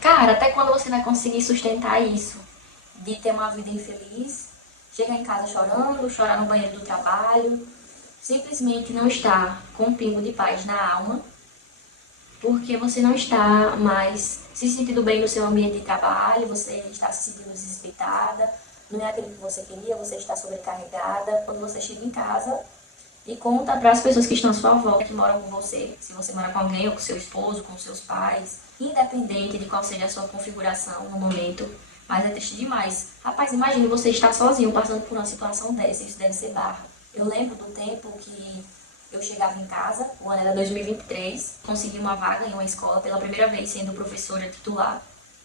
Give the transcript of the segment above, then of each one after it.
Cara, até quando você vai conseguir sustentar isso? De ter uma vida infeliz, chegar em casa chorando, chorar no banheiro do trabalho, simplesmente não estar com um pingo de paz na alma, porque você não está mais se sentindo bem no seu ambiente de trabalho, você está se sentindo desrespeitada, não é aquilo que você queria, você está sobrecarregada. Quando você chega em casa e conta para as pessoas que estão à sua volta, que moram com você, se você mora com alguém, ou com seu esposo, com seus pais, independente de qual seja a sua configuração no momento, mas é triste demais. Rapaz, imagine você estar sozinho passando por uma situação dessa, isso deve ser barra. Eu lembro do tempo que eu chegava em casa, o ano era 2023, consegui uma vaga em uma escola pela primeira vez sendo professora titular.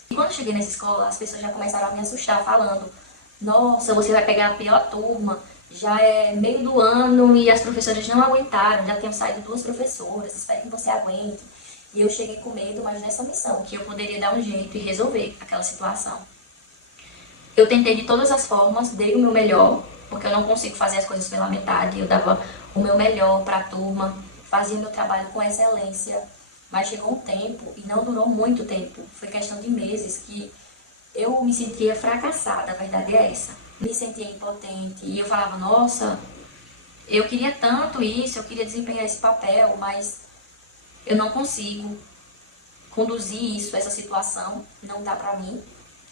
E quando eu cheguei nessa escola, as pessoas já começaram a me assustar, falando: nossa, você vai pegar a pior turma, já é meio do ano e as professoras não aguentaram, já tinham saído duas professoras, espero que você aguente. E eu cheguei com medo, mas nessa missão, que eu poderia dar um jeito e resolver aquela situação. Eu tentei de todas as formas, dei o meu melhor, porque eu não consigo fazer as coisas pela metade. Eu dava o meu melhor para a turma, fazia meu trabalho com excelência, mas chegou um tempo, e não durou muito tempo, foi questão de meses, que eu me sentia fracassada, a verdade é essa. Me sentia impotente e eu falava: nossa, eu queria tanto isso, eu queria desempenhar esse papel, mas eu não consigo conduzir isso, essa situação, não dá pra mim,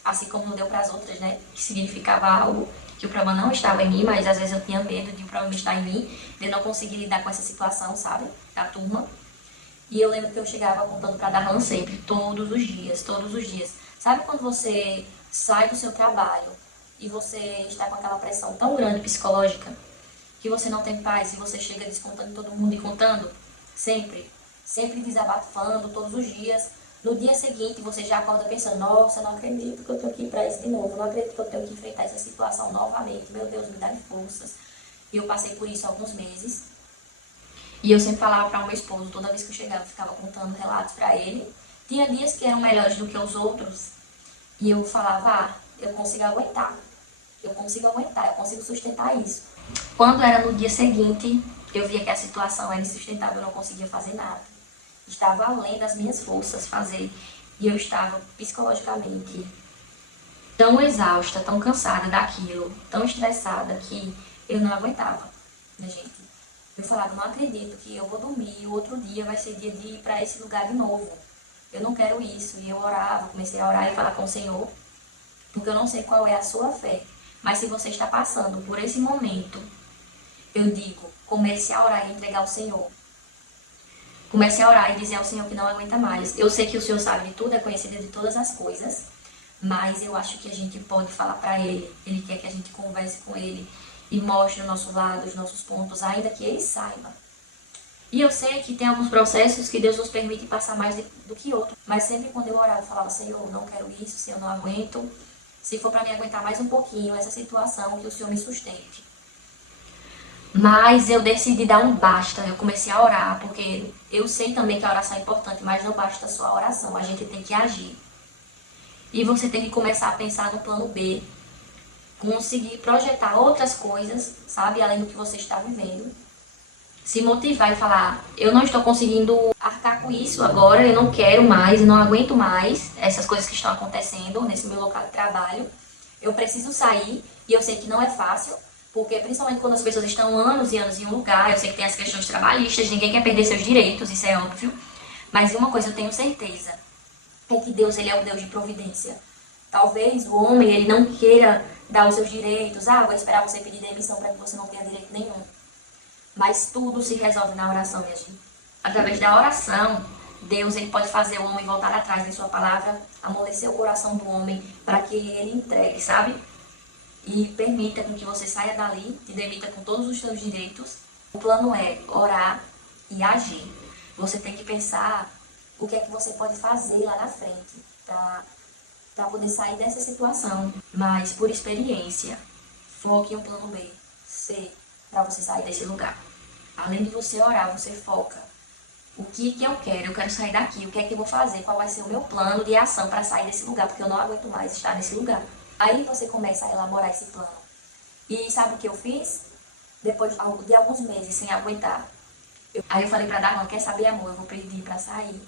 assim como não deu para as outras, né? Que significava algo que o problema não estava em mim, mas às vezes eu tinha medo de o problema estar em mim, de eu não conseguir lidar com essa situação, sabe? Da turma. E eu lembro que eu chegava contando para Darlan sempre, todos os dias, todos os dias. Sabe quando você sai do seu trabalho e você está com aquela pressão tão grande psicológica que você não tem paz e você chega descontando em todo mundo e contando? Sempre, sempre desabafando todos os dias. No dia seguinte você já acorda pensando: nossa, não acredito que eu tô aqui para isso de novo, não acredito que eu tenho que enfrentar essa situação novamente, meu Deus, me dá forças. E eu passei por isso há alguns meses. E eu sempre falava para o meu esposo, toda vez que eu chegava, eu ficava contando relatos para ele. Tinha dias que eram melhores do que os outros, e eu falava: ah, eu consigo aguentar, eu consigo sustentar isso. Quando era no dia seguinte, eu via que a situação era insustentável, eu não conseguia fazer nada. Estava além das minhas forças fazer, e eu estava psicologicamente tão exausta, tão cansada daquilo, tão estressada, que eu não aguentava, né, gente? Eu falava: não acredito que eu vou dormir e o outro dia vai ser dia de ir para esse lugar de novo. Eu não quero isso. E eu orava, comecei a orar e falar com o Senhor, porque eu não sei qual é a sua fé. Mas se você está passando por esse momento, eu digo: comece a orar e entregar ao Senhor. Comece a orar e dizer ao Senhor que não aguenta mais. Eu sei que o Senhor sabe de tudo, é conhecido de todas as coisas, mas eu acho que a gente pode falar para Ele. Ele quer que a gente converse com Ele e mostre o nosso lado, os nossos pontos, ainda que Ele saiba. E eu sei que tem alguns processos que Deus nos permite passar mais do que outros, mas sempre quando eu orava, eu falava: Senhor, não quero isso, Senhor, não aguento. Se for para me aguentar mais um pouquinho essa situação, que o Senhor me sustente. Mas eu decidi dar um basta, eu comecei a orar, porque eu sei também que a oração é importante, mas não basta só a oração, a gente tem que agir. E você tem que começar a pensar no plano B, conseguir projetar outras coisas, sabe, além do que você está vivendo. Se motivar e falar: eu não estou conseguindo arcar com isso agora, eu não quero mais, eu não aguento mais essas coisas que estão acontecendo nesse meu local de trabalho. Eu preciso sair, e eu sei que não é fácil, porque principalmente quando as pessoas estão anos e anos em um lugar, eu sei que tem as questões trabalhistas, ninguém quer perder seus direitos, isso é óbvio. Mas uma coisa eu tenho certeza, é que Deus, ele é o Deus de providência. Talvez o homem, ele não queira dar os seus direitos: ah, vou esperar você pedir demissão para que você não tenha direito nenhum. Mas tudo se resolve na oração, minha gente. Através da oração, Deus, ele pode fazer o homem voltar atrás em sua palavra, amolecer o coração do homem para que ele entregue, sabe? E permita com que você saia dali, te demita com todos os seus direitos. O plano é orar e agir. Você tem que pensar o que é que você pode fazer lá na frente para poder sair dessa situação. Mas, por experiência, foque em um plano B, C, para você sair desse lugar. Além de você orar, você foca: o que eu quero? Eu quero sair daqui, o que é que eu vou fazer? Qual vai ser o meu plano de ação para sair desse lugar? Porque eu não aguento mais estar nesse lugar. Aí você começa a elaborar esse plano. E sabe o que eu fiz? Depois de alguns meses sem aguentar, aí eu falei para Darlan: quer saber, amor, eu vou pedir para sair.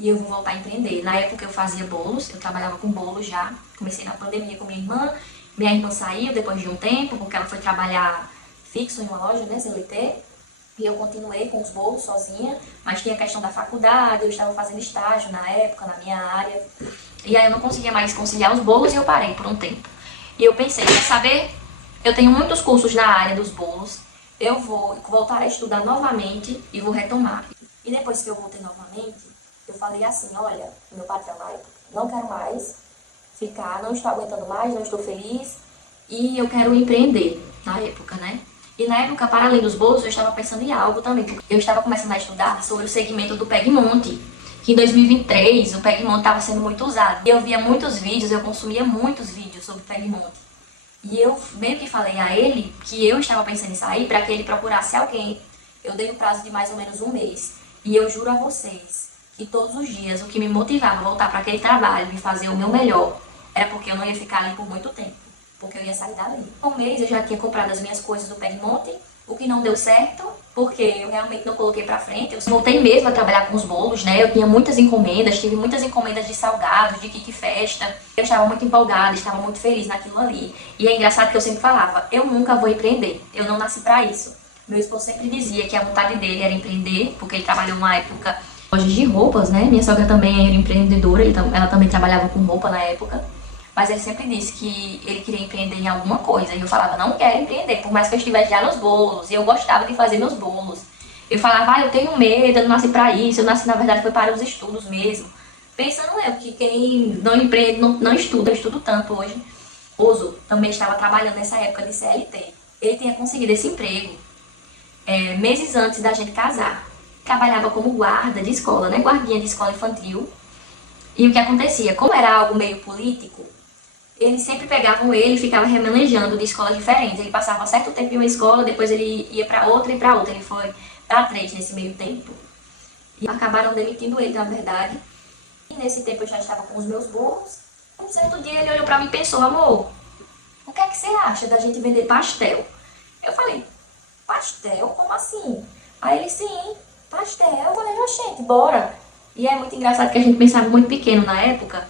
e eu vou voltar a empreender. Na época eu fazia bolos, eu trabalhava com bolos já. Comecei na pandemia com minha irmã. Minha irmã saiu depois de um tempo, porque ela foi trabalhar fixo em uma loja, né, CLT. E eu continuei com os bolos sozinha, mas tinha a questão da faculdade, eu estava fazendo estágio na época, na minha área. E aí eu não conseguia mais conciliar os bolos e eu parei por um tempo. E eu pensei, quer saber? Eu tenho muitos cursos na área dos bolos, eu vou voltar a estudar novamente e vou retomar. E depois que eu voltei novamente, eu falei assim, olha, meu patrão na época, não quero mais ficar, não estou aguentando mais, não estou feliz e eu quero empreender na época, né? E na época, para além dos bolos, eu estava pensando em algo também. Eu estava começando a estudar sobre o segmento do Pegmonte, que em 2023 o Pegmonte estava sendo muito usado. Eu via muitos vídeos, eu consumia muitos vídeos sobre o Pegmonte. E eu meio que falei a ele que eu estava pensando em sair para que ele procurasse alguém. Eu dei um prazo de mais ou menos um mês. E eu juro a vocês que todos os dias o que me motivava a voltar para aquele trabalho e fazer o meu melhor era porque eu não ia ficar ali por muito tempo. Porque eu ia sair dali. Um mês eu já tinha comprado as minhas coisas do Pegmonte, o que não deu certo, porque eu realmente não coloquei pra frente. Eu voltei mesmo a trabalhar com os bolos, né? Eu tinha muitas encomendas, tive muitas encomendas de salgados, de kit festa. Eu estava muito empolgada, estava muito feliz naquilo ali. E é engraçado que eu sempre falava, eu nunca vou empreender, eu não nasci pra isso. Meu esposo sempre dizia que a vontade dele era empreender, porque ele trabalhou numa época lojas de roupas, né? Minha sogra também era empreendedora, ela também trabalhava com roupa na época. Mas ele sempre disse que ele queria empreender em alguma coisa. E eu falava, não quero empreender, por mais que eu estivesse já nos bolos. E eu gostava de fazer meus bolos. Eu falava, eu tenho medo, eu não nasci pra isso. Eu nasci, na verdade, foi para os estudos mesmo. Pensando eu, que quem não empreende, não estuda, eu estudo tanto hoje. O Oso também estava trabalhando nessa época de CLT. Ele tinha conseguido esse emprego meses antes da gente casar. Trabalhava como guarda de escola, né? Guardinha de escola infantil. E o que acontecia? Como era algo meio político, eles sempre pegavam ele e ficavam remanejando de escolas diferentes. Ele passava um certo tempo em uma escola, depois ele ia para outra e para outra. Ele foi para 3 nesse meio tempo. E acabaram demitindo ele, na verdade. E nesse tempo eu já estava com os meus bolos. Um certo dia ele olhou para mim e pensou, amor, o que é que você acha da gente vender pastel? Eu falei, pastel? Como assim? Aí ele, sim, pastel. Eu falei, gente, bora. E é muito engraçado que a gente pensava muito pequeno na época,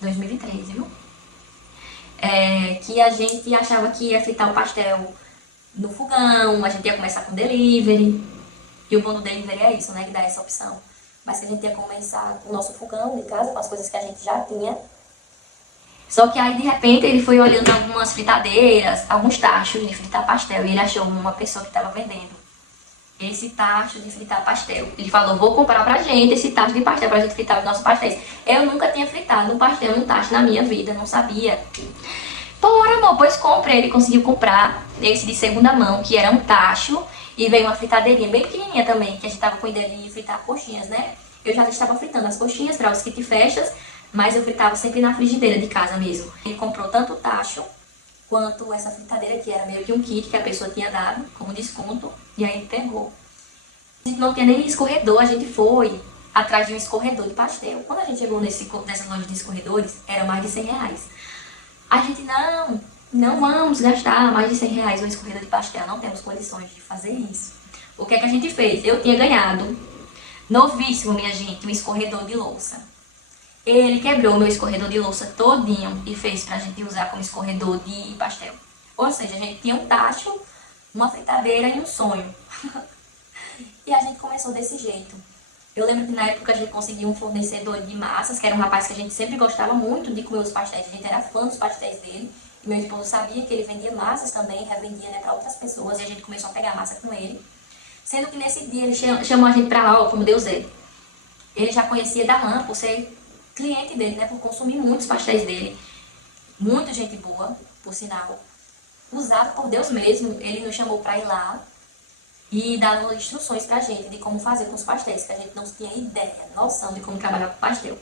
2013, viu? Que a gente achava que ia fritar o pastel no fogão, a gente ia começar com delivery. E o bom do delivery é isso, né? Que dá essa opção. Mas que a gente ia começar com o nosso fogão de casa, com as coisas que a gente já tinha. Só que aí, de repente, ele foi olhando algumas fritadeiras, alguns tachos de fritar pastel. E ele achou uma pessoa que estava vendendo esse tacho de fritar pastel. Ele falou, vou comprar pra gente esse tacho de pastel pra gente fritar os nossos pastéis. Eu nunca tinha fritado um pastel num tacho na minha vida, não sabia. Bora, amor, pois compra. Ele conseguiu comprar esse de segunda mão, que era um tacho, e veio uma fritadeirinha bem pequenininha também, que a gente tava com ideia de fritar coxinhas, né? Eu já estava fritando as coxinhas para os kit festas, mas eu fritava sempre na frigideira de casa mesmo. Ele comprou tanto o tacho quanto essa fritadeira, que era meio que um kit que a pessoa tinha dado como desconto, e aí ele pegou. A gente não tinha nem escorredor, a gente foi atrás de um escorredor de pastel. Quando a gente chegou nessa loja de escorredores, era mais de 100 reais. A gente, não vamos gastar mais de 100 reais no escorredor de pastel, não temos condições de fazer isso. O que é que a gente fez? Eu tinha ganhado, novíssimo, minha gente, um escorredor de louça. Ele quebrou o meu escorredor de louça todinho e fez pra gente usar como escorredor de pastel. Ou seja, a gente tinha um tacho, uma fritadeira e um sonho. E a gente começou desse jeito. Eu lembro que na época a gente conseguiu um fornecedor de massas, que era um rapaz que a gente sempre gostava muito de comer os pastéis. A gente era fã dos pastéis dele. E meu esposo sabia que ele vendia massas também, revendia, né, para outras pessoas. E a gente começou a pegar massa com ele. Sendo que nesse dia ele chamou a gente pra lá, ó, como Deus é. Ele já conhecia da Rã por ser cliente dele, né, por consumir muitos pastéis dele. Muita gente boa, por sinal. Usado por Deus mesmo, ele nos chamou pra ir lá e dando instruções pra gente de como fazer com os pastéis, que a gente não tinha ideia, noção de como trabalhar com pastel.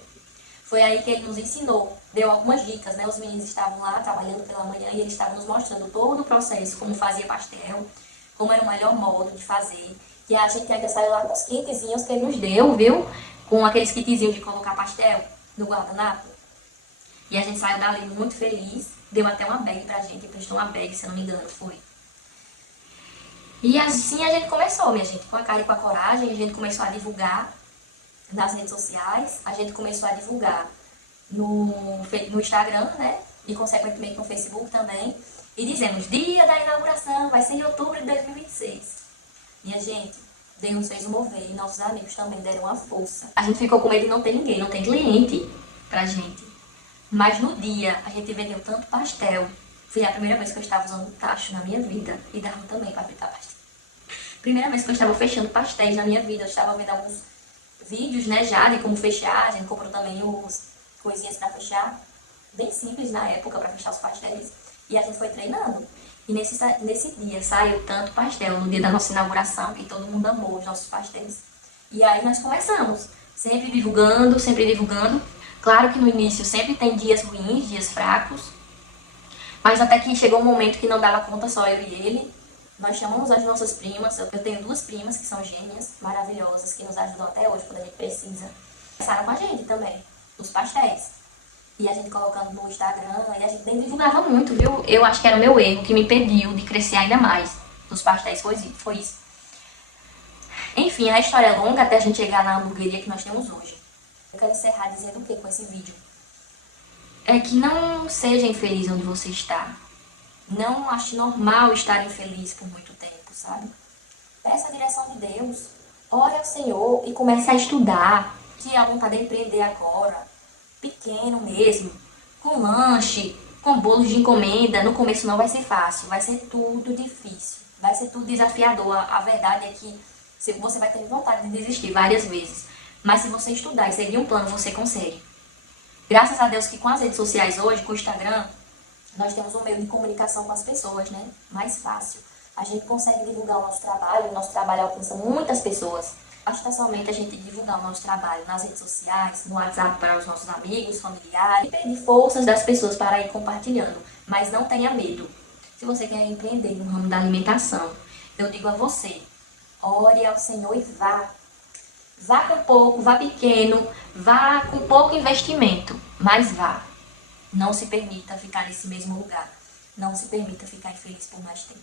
Foi aí que ele nos ensinou, deu algumas dicas, né? Os meninos estavam lá trabalhando pela manhã e ele estava nos mostrando todo o processo, como fazia pastel, como era o melhor modo de fazer. E a gente ainda saiu lá com os kitzinhos que ele nos deu, viu? Com aqueles kitzinhos de colocar pastel no guardanapo. E a gente saiu dali muito feliz, deu até uma bag pra gente, prestou uma bag, se eu não me engano, foi. E assim a gente começou, minha gente, com a cara e com a coragem, a gente começou a divulgar. nas redes sociais, a gente começou a divulgar no Instagram, né? E consequentemente no Facebook também. E dizemos, dia da inauguração, vai ser em outubro de 2026. Minha gente, Deus fez o mover e nossos amigos também deram uma força. A gente ficou com medo de não ter ninguém, não ter cliente pra gente. Mas no dia, a gente vendeu tanto pastel. Foi a primeira vez que eu estava usando tacho na minha vida. E dava também pra fritar pastel. Primeira vez que eu estava fechando pastéis na minha vida. Eu estava vendo alguns vídeos, né, já de como fechar. A gente comprou também os coisinhas pra fechar. Bem simples na época pra fechar os pastéis. E a gente foi treinando. E nesse dia saiu tanto pastel no dia da nossa inauguração. E todo mundo amou os nossos pastéis. E aí nós começamos. Sempre divulgando, sempre divulgando. Claro que no início sempre tem dias ruins, dias fracos. Mas até que chegou um momento que não dava conta, só eu e ele. Nós chamamos as nossas primas. Eu tenho 2 primas que são gêmeas, maravilhosas, que nos ajudam até hoje quando a gente precisa. Começaram com a gente também, os pastéis. E a gente colocando no Instagram, e a gente nem divulgava muito, viu? Eu acho que era o meu erro que me impediu de crescer ainda mais nos pastéis, foi isso. Enfim, a história é longa até a gente chegar na hamburgueria que nós temos hoje. Eu quero encerrar dizendo o que com esse vídeo? É que não seja infeliz onde você está. Não ache normal estar infeliz por muito tempo, sabe? Peça a direção de Deus. Ore ao Senhor e comece a estudar. Que a vontade de empreender agora. Pequeno mesmo. Com lanche, com bolos de encomenda. No começo não vai ser fácil. Vai ser tudo difícil. Vai ser tudo desafiador. A verdade é que você vai ter vontade de desistir várias vezes. Mas se você estudar e seguir um plano, você consegue. Graças a Deus que com as redes sociais hoje, com o Instagram, nós temos um meio de comunicação com as pessoas, né? Mais fácil. A gente consegue divulgar o nosso trabalho alcança muitas pessoas. Basta somente a gente divulgar o nosso trabalho nas redes sociais, no WhatsApp para os nossos amigos, familiares, e pedir forças das pessoas para ir compartilhando. Mas não tenha medo. Se você quer empreender no ramo da alimentação, eu digo a você, ore ao Senhor e vá. Vá com pouco, vá pequeno, vá com pouco investimento, mas vá. Não se permita ficar nesse mesmo lugar. Não se permita ficar infeliz por mais tempo.